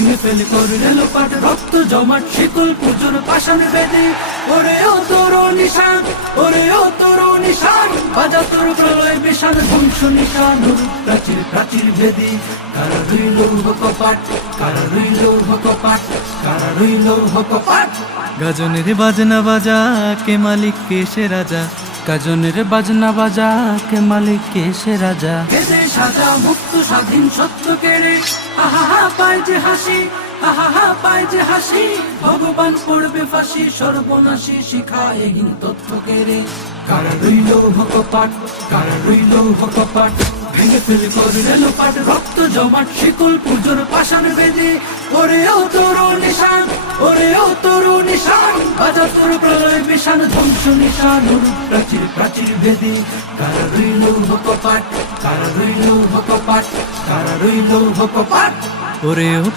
ভেঙে ফেলে করলে লোপাট, রক্ত জমাট শিকল পুজোর পাষাণ বেদে। ওরে ও তোর নিশান, ওরে ও তোর নিশান, বাজা তোর প্রলয় বিশাল ধ্বংস নিশান। প্রাচীর প্রাচীর ভেদে কারা রইল কপাট, কারা রইল কপাট, কারা রইল কপাট। গাজনের বাজনা বাজা কে মালিক কে সে রাজা, গাজনের বাজনা বাজা কে মালিক কে সে রাজা। এদে সাজা মুক্ত স্বাধীন সত্য কেড়ে, আহা হা পায় যে হাসি, আহা হা পায় যে হাসি। ভগবান পড়বে ফাঁসি, সর্বনাশী শিখা এহীন তথ্য কেড়ে। কারা রইল কপাট, কারা রইল কপাট, ভেঙে ফেলে করলে লোপাট, রক্ত জমাট শিকল পুজোর পাষাণ বেদে। ওরে ও তোর নিশান, ওরে ও তোর নিশান, বাজা তোর প্রলয় বিশাল ধ্বংস নিশান। প্রাচীর প্রাচীর ভেদে কারা রইল কপাট, কারা রইল কপাট, কারা রইল কপাট। ওরে ও